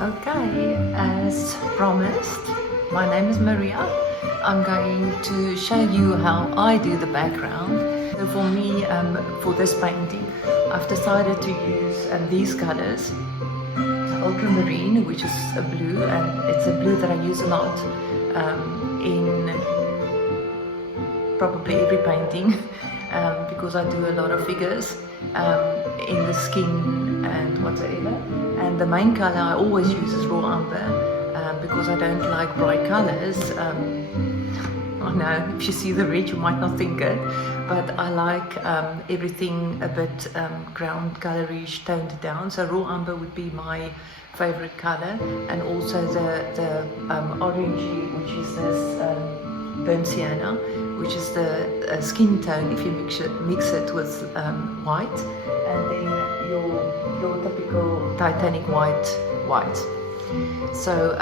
Okay, as promised, my name is Maria. I'm going to show you how I do the background. So for me, for this painting, I've decided to use these colors. Ultramarine, which is a blue, and it's a blue that I use a lot in probably every painting because I do a lot of figures in the skin and whatsoever. And the main color I always use is raw umber because I don't like bright colors. I know if you see the red you might not think it, but I like everything a bit ground colorish, toned down. So raw umber would be my favorite color, and also the orangey, which is this burnt sienna, which is the skin tone if you mix it with white, and then your typical titanic white. So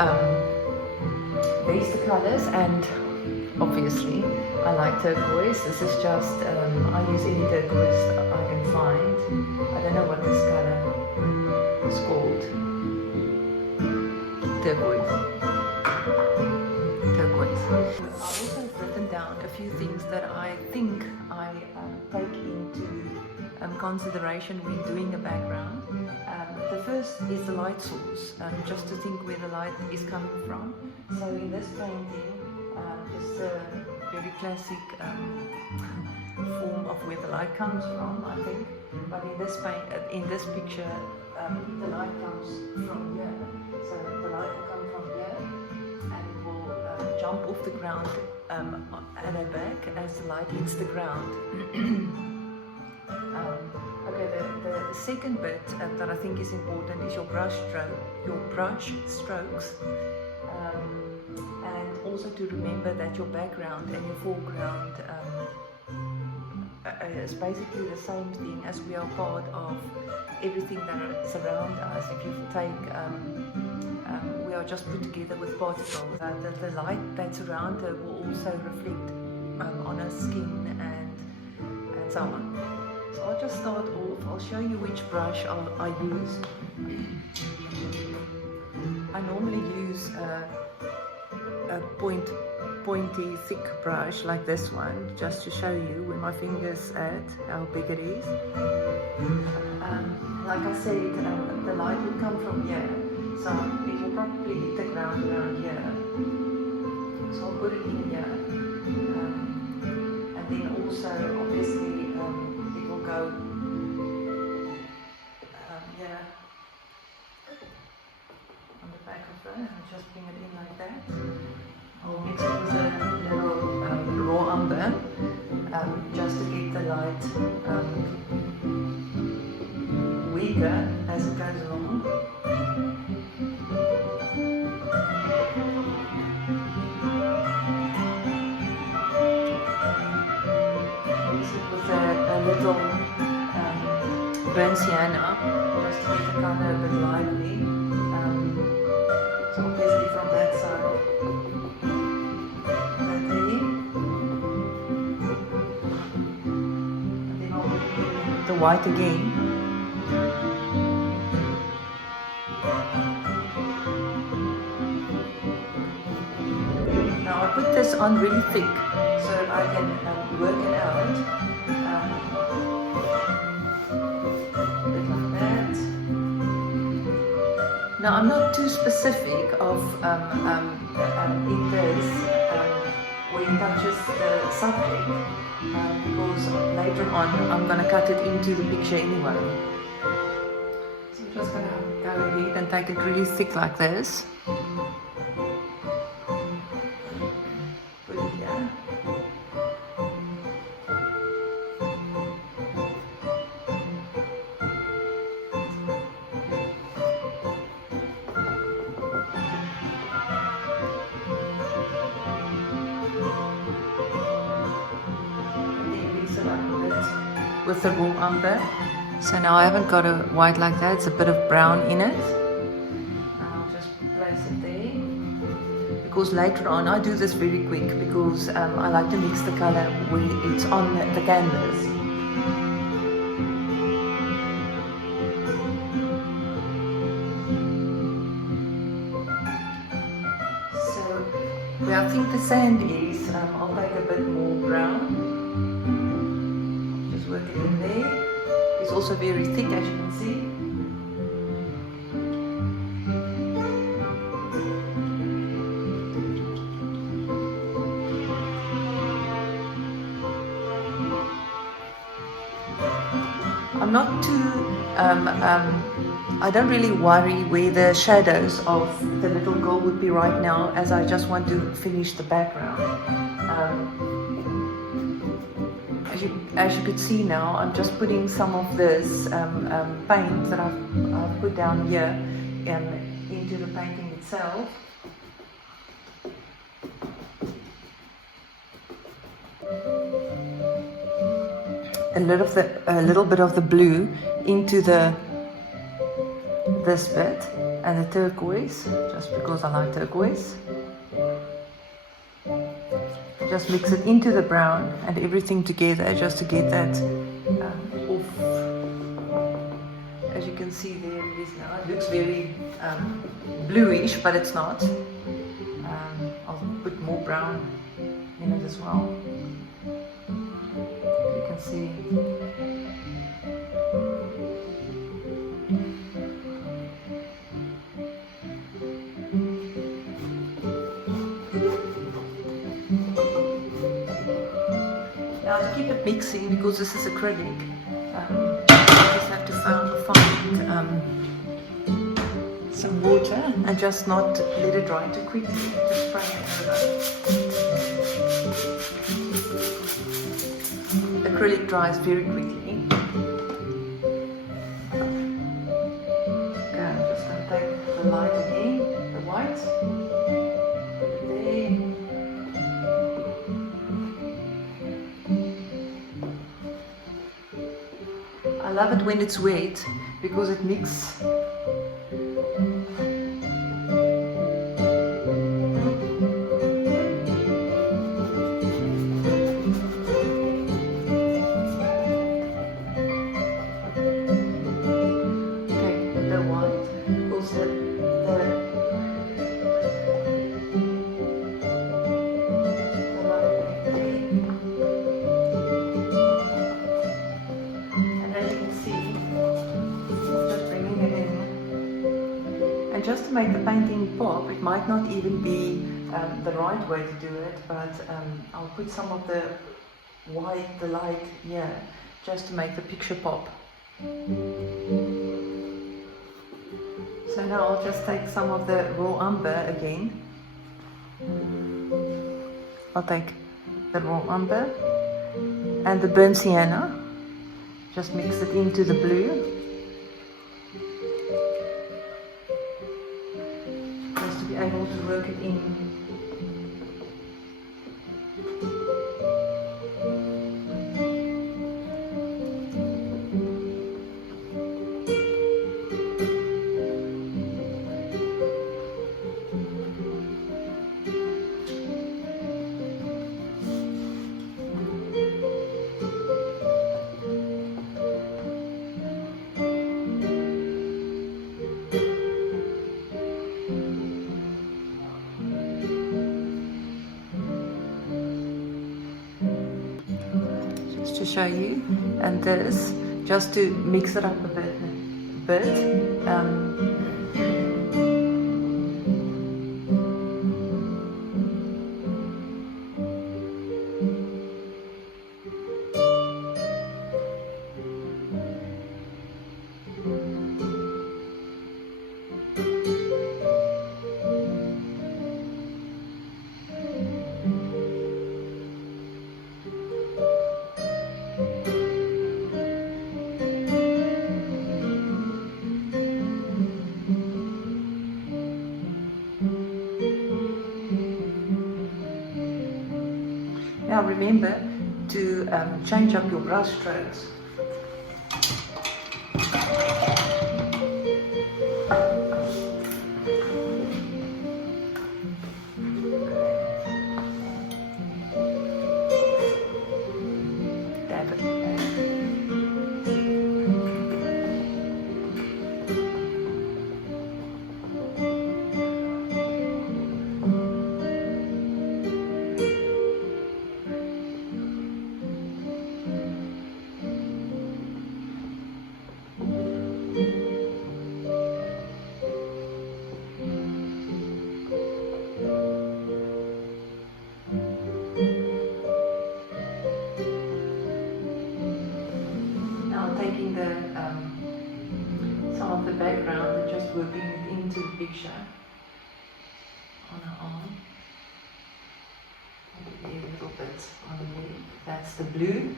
there's the colors, and obviously I like turquoise. This is just I use any turquoise I can find. I don't know what this color is called. Turquoise. I've also written down a few things that I think I take into consideration when doing a background. The first is the light source, just to think where the light is coming from. So in this painting, it's a very classic form of where the light comes from, I think. But in this picture, the light comes from here. So the light will come from here, and it will jump off the ground at her back as the light hits the ground. Okay, the second bit that I think is important is your brush strokes, and also to remember that your background and your foreground is basically the same thing, as we are part of everything that surrounds us. If you take we are just put together with particles. The light that's around her will also reflect on her skin and so on. So I'll just start off. I'll show you which brush I use. I normally use a pointy, thick brush like this one, just to show you where my finger's at, how big it is. Like I said, the light will come from here, so it will probably hit the ground around here. So I'll put it in here, and then also obviously it will go here on the back of it. I'll just bring it in like that. I'll mix it with a little raw umber just to get the light weaker as it goes along. Mix it with a little burnt sienna just to get the color a bit lively. So obviously from that side. The white again. Now I put this on really thick so that I can work it out. A bit like that. Now I'm not too specific of in this where it touches the subject. Because later on I'm going to cut it into the picture anyway. So I'm just going to go ahead and take it really thick like this. Put it here. With the raw umber. So now I haven't got a white like that, it's a bit of brown in it. I'll just place it there. Because later on, I do this very quick because I like to mix the color when it's on the canvas. where I think the sand is, I'll take a bit more brown. Just work it in there. It's also very thick, as you can see. I'm not too, I don't really worry where the shadows of the little girl would be right now, as I just want to finish the background. As you could see now, I'm just putting some of this paint that I've put down here into the painting itself. A little bit of the blue into this bit, and the turquoise, just because I like turquoise. Just mix it into the brown and everything together, just to get that off. As you can see, there it is now. It looks very bluish, but it's not. I'll put more brown in it as well. You can see. Now to keep it mixing, because this is acrylic, you just have to find some water and just not let it dry too quickly. Just spray it over. Acrylic dries very quickly. Okay, I'm just going to take the light again, the white. I love it when it's wet because it mixes. Just to make the painting pop, it might not even be the right way to do it, but I'll put some of the white, the light here, just to make the picture pop. So now I'll just take some of the raw umber again. I'll take the raw umber and the burnt sienna, just mix it into the blue. Able to work it in. To show you, and this just to mix it up a bit. Now remember to change up your brush strokes. background and just working it into the picture on her arm. Maybe a little bit on the leg. That's the blue.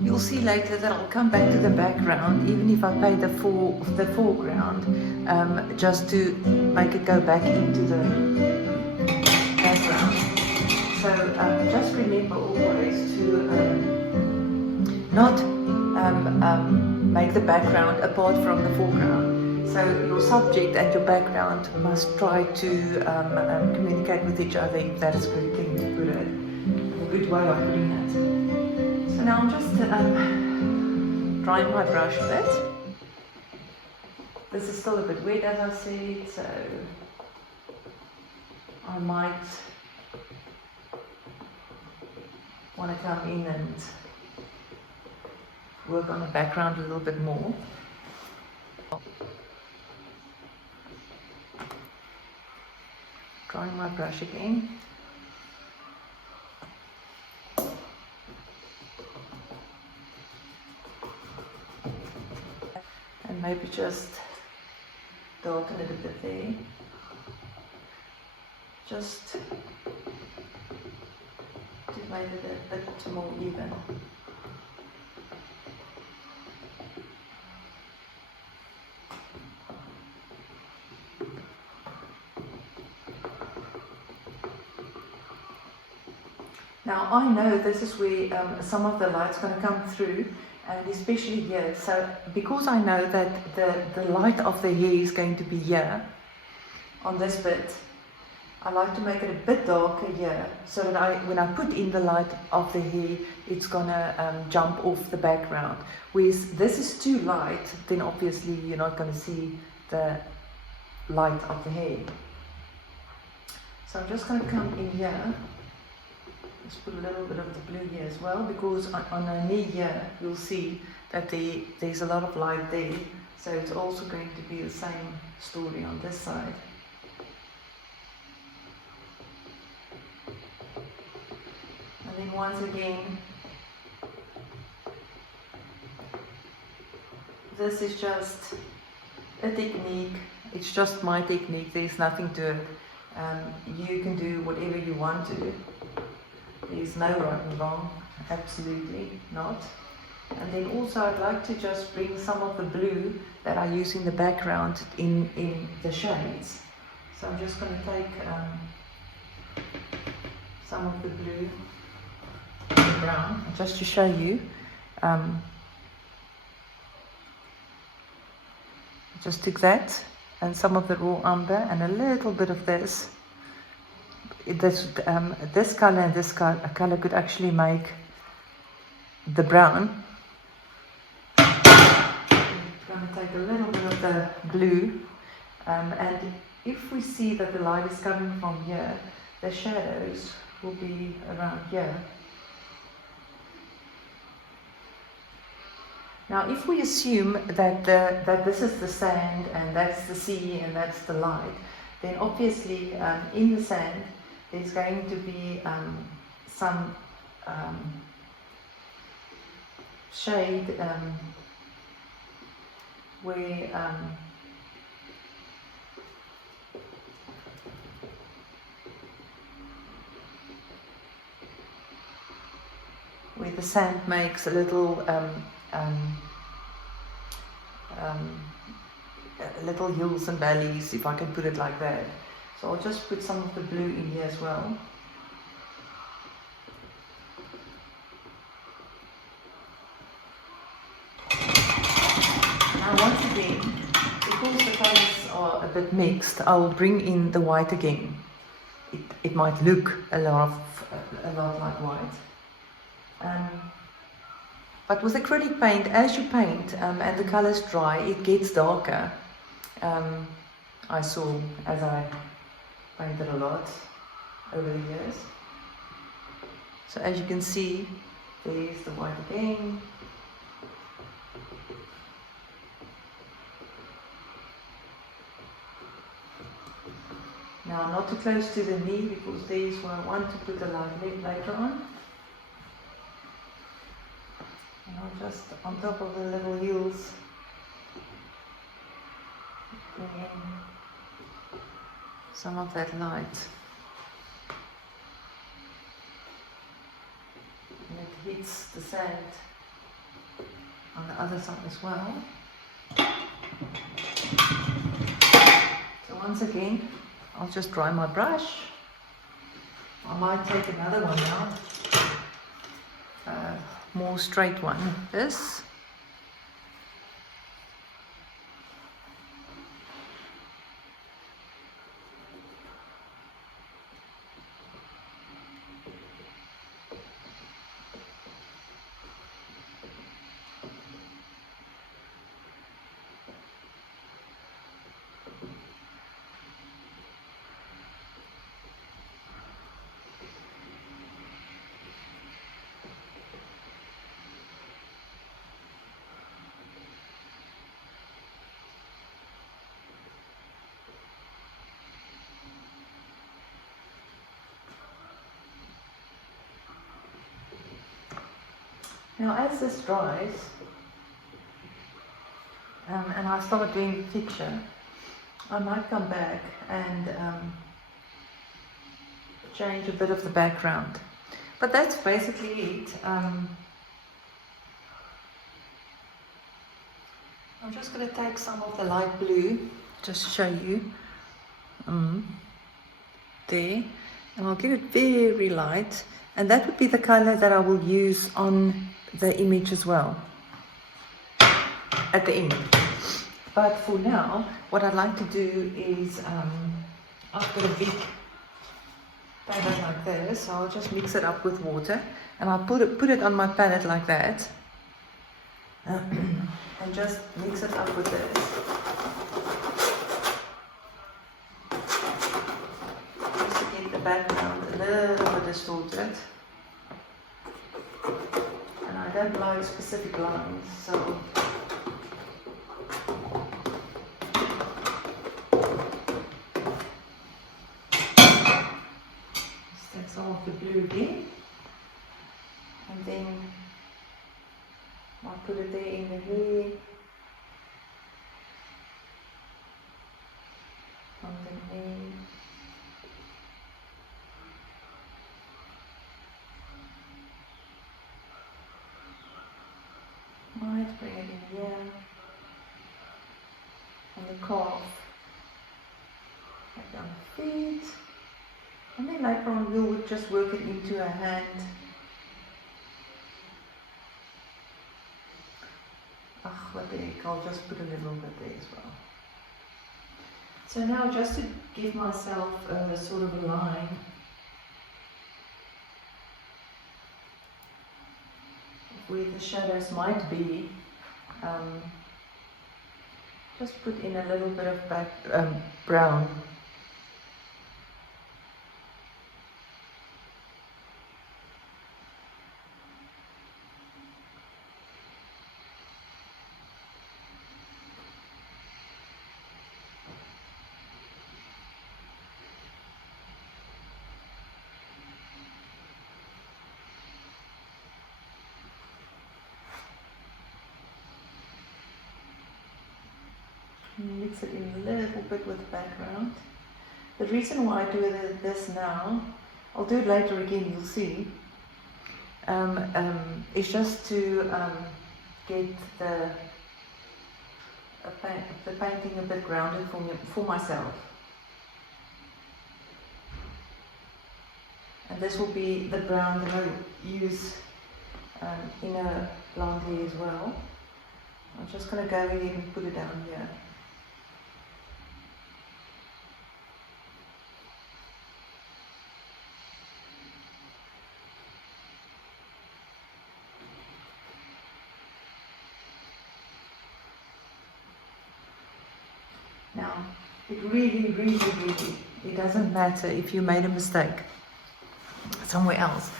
You'll see later that I'll come back to the background, even if I play the foreground, just to make it go back into the background. So just remember always to not make the background apart from the foreground. So your subject and your background must try to communicate with each other, if that is a good thing to put it, a good way of putting it. So now I'm just drying my brush a bit. This is still a bit wet, as I said, so I might want to come in and work on the background a little bit more. Drying my brush again. And maybe just darken it a bit there. Just to make it a bit more even. Now I know this is where some of the light's going to come through, and especially here. So because I know that the light of the hair is going to be here on this bit, I like to make it a bit darker here, so that when I put in the light of the hair, it's going to jump off the background. Whereas this is too light, then obviously you're not going to see the light of the hair. So I'm just going to come in here. Let's put a little bit of the blue here as well, because on her knee here you'll see that there's a lot of light there, so it's also going to be the same story on this side. And then once again, this is just a technique, it's just my technique, there's nothing to it. You can do whatever you want to. There's no right and wrong, absolutely not. And then also I'd like to just bring some of the blue that I use in the background in the shades. So I'm just going to take some of the blue and brown, just to show you. Just took that and some of the raw umber and a little bit of this. This color and this color could actually make the brown. I'm going to take a little bit of the blue, and if we see that the light is coming from here, the shadows will be around here. Now, if we assume that this is the sand and that's the sea and that's the light, then obviously in the sand there's going to be some shade where the sand makes a little little hills and valleys, if I can put it like that. So I'll just put some of the blue in here as well. Now once again, because the colors are a bit mixed, I'll bring in the white again. It might look a lot like white. But with acrylic paint, as you paint and the colors dry, it gets darker. I saw as I painted a lot over the years. So as you can see, there's the white again. Now not too close to the knee, because there's where I want to put the light later on. And I'll just, on top of the little heels, bring in some of that light. And it hits the sand on the other side as well. So once again, I'll just dry my brush. I might take another one now. More straight one, this. Now as this dries, and I start doing the picture, I might come back and change a bit of the background. But that's basically it. I'm just going to take some of the light blue, just to show you, there, and I'll get it very light, and that would be the color that I will use on the image as well, at the end. But for now, what I'd like to do is, I've got a big palette like this, so I'll just mix it up with water, and I'll put it on my palette like that, and just mix it up with this. Just to get the background a little bit distorted. And I don't like specific lines, so just take some of the blue again, and then I'll put it there in the hair, on the nail. Right, bring it in here. And the calf. Like down the feet. And then later on we'll just work it into a hand. What the heck, I'll just put a little bit there as well. So now just to give myself a sort of a line, where the shadows might be, just put in a little bit of brown. Mix it in a little bit with the background. The reason why I do this now, I'll do it later again, you'll see, is just to get the painting a bit grounded for myself. And this will be the brown that I use in a blonde hair as well. I'm just going to go ahead and put it down here. Now, it really, it doesn't matter if you made a mistake somewhere else.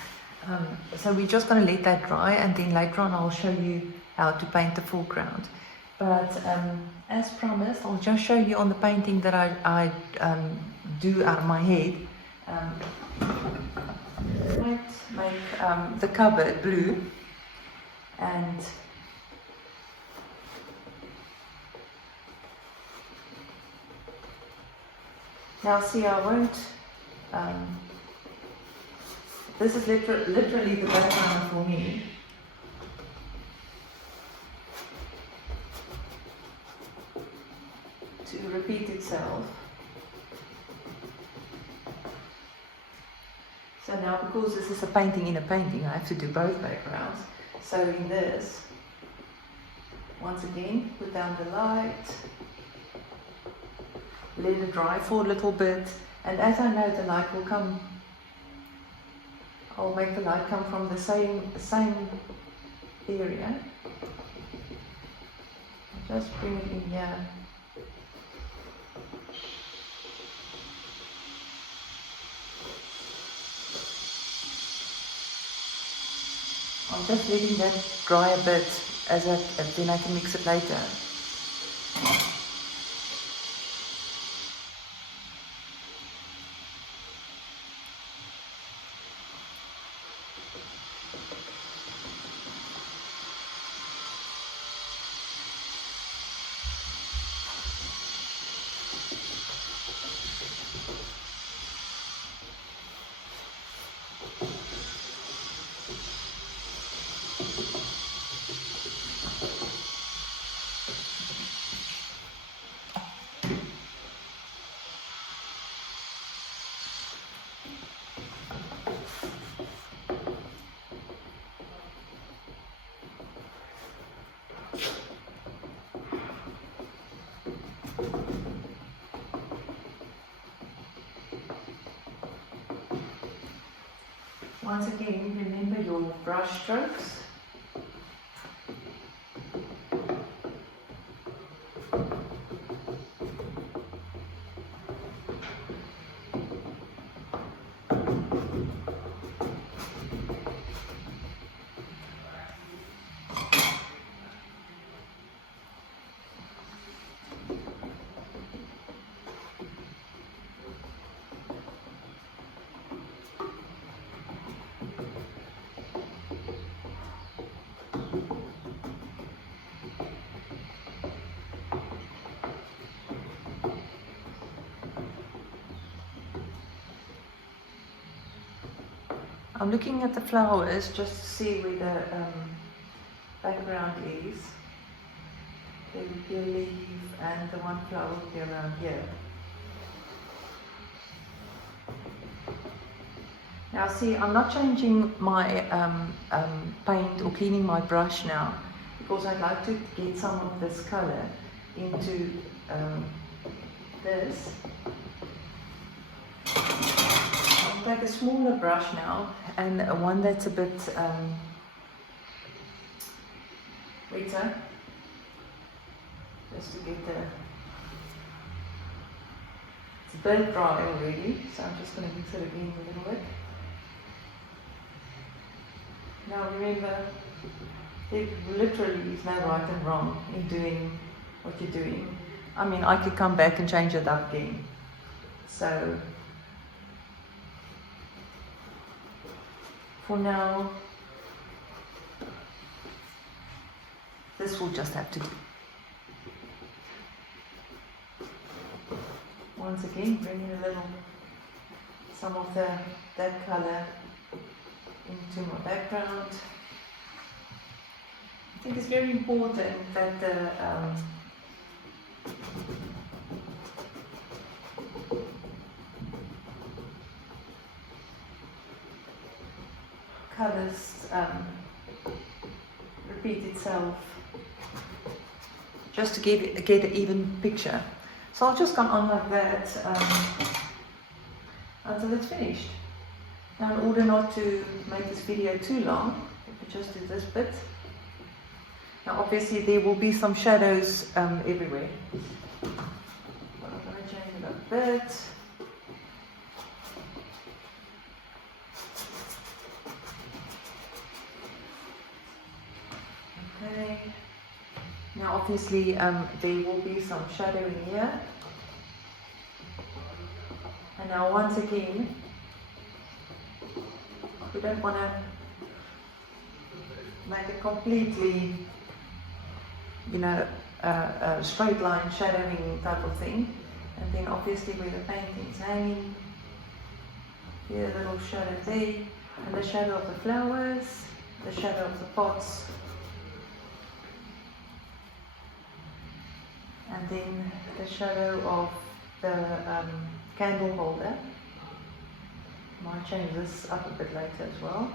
So we're just going to let that dry, and then later on I'll show you how to paint the foreground. But as promised, I'll just show you on the painting that I do out of my head. I might make the cupboard blue, and now see, I won't, this is literally the background for me. To repeat itself. So now, because this is a painting in a painting, I have to do both backgrounds. So in this, once again, put down the light. Let it dry for a little bit, and as I know the light will come, I'll make the light come from the same area. I'll just bring it in here. I'm just letting that dry a bit, then I can mix it later. Once again, remember your brush strokes. I'm looking at the flowers just to see whether background is, there would be a leaf and the one flower would be around here. Now see, I'm not changing my paint or cleaning my brush now, because I'd like to get some of this colour into this. I'll take a smaller brush now, and one that's a bit wetter, just to get the, it's a bit dry already, so I'm just going to mix it again a little bit. Now remember, there literally is no right and wrong in doing what you're doing. I mean, I could come back and change it up again. So, for now, this will just have to do. Once again, bring in a little, some of that colour into my background. I think it's very important that the colours repeat itself, just to get an even picture. So I'll just come on like that until it's finished. Now, in order not to make this video too long, we just do this bit. Now, obviously, there will be some shadows everywhere. But I'm going to change it a bit. Okay. Now, obviously, there will be some shadow in here. And now, once again, we don't want to make it completely, you know, a straight line shadowing type of thing. And then obviously where the painting's hanging, here a little shadow there, and the shadow of the flowers, the shadow of the pots, and then the shadow of the candle holder. Might change this up a bit later as well.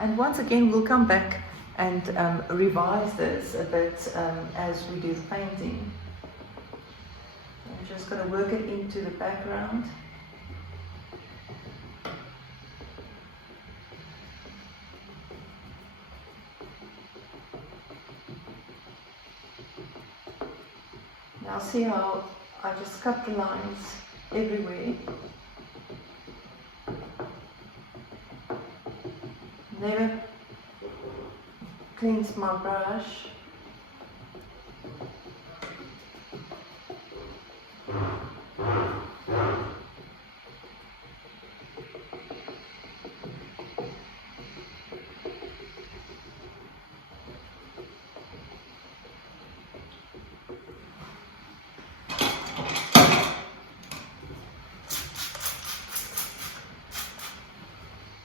And once again, we'll come back and revise this a bit as we do the painting. I'm just going to work it into the background. Now see how I just cut the lines everywhere. Never cleanse my brush.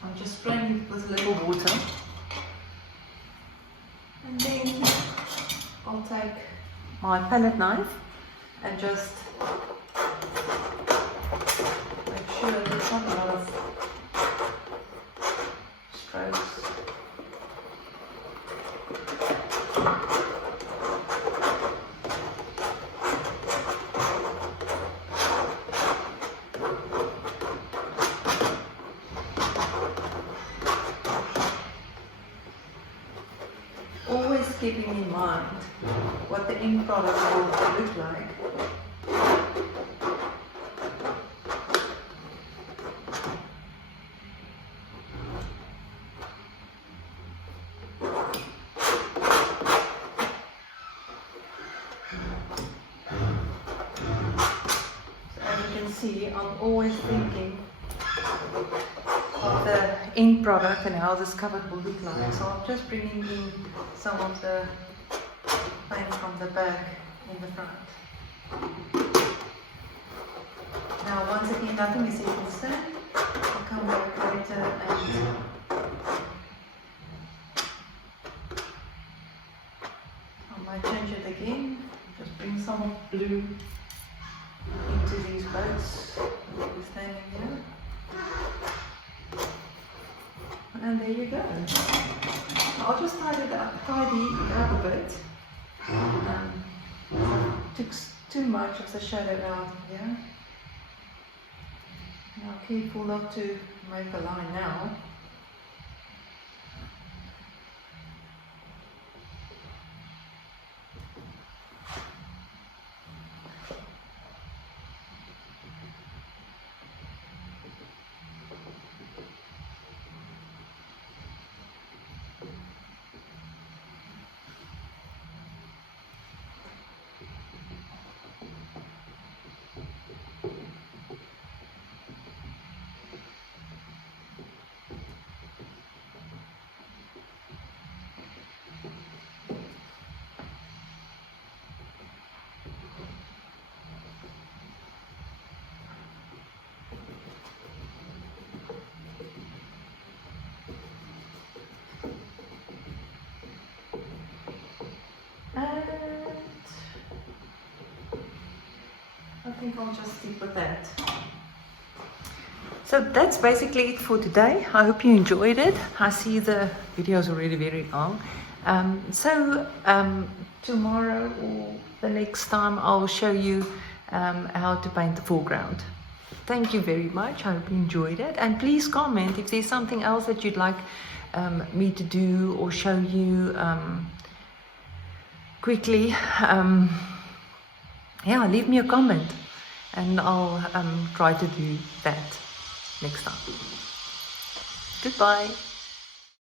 I'm just spraying with a little water, and then I'll take my palette knife and just make sure there's not a lot of strokes. Always keeping in mind what the end product will look like. So as you can see, I'm always thinking of the end product and how this cupboard will look like. So I'm just bringing in some of the paint from the back in the front. Now once again, nothing is set in stone. I'll come back later and I might change it again. Just bring some of blue into these boats that we're standing here. And there you go. I'll just tidy it up a bit. Took too much of the shadow out here. Now careful not to make a line now. I think I'll just stick with that. So that's basically it for today. I hope you enjoyed it. I see the video is already very long. Tomorrow or the next time I'll show you how to paint the foreground. Thank you very much. I hope you enjoyed it. And please comment if there's something else that you'd like me to do or show you quickly. Yeah, leave me a comment and I'll try to do that next time. Goodbye.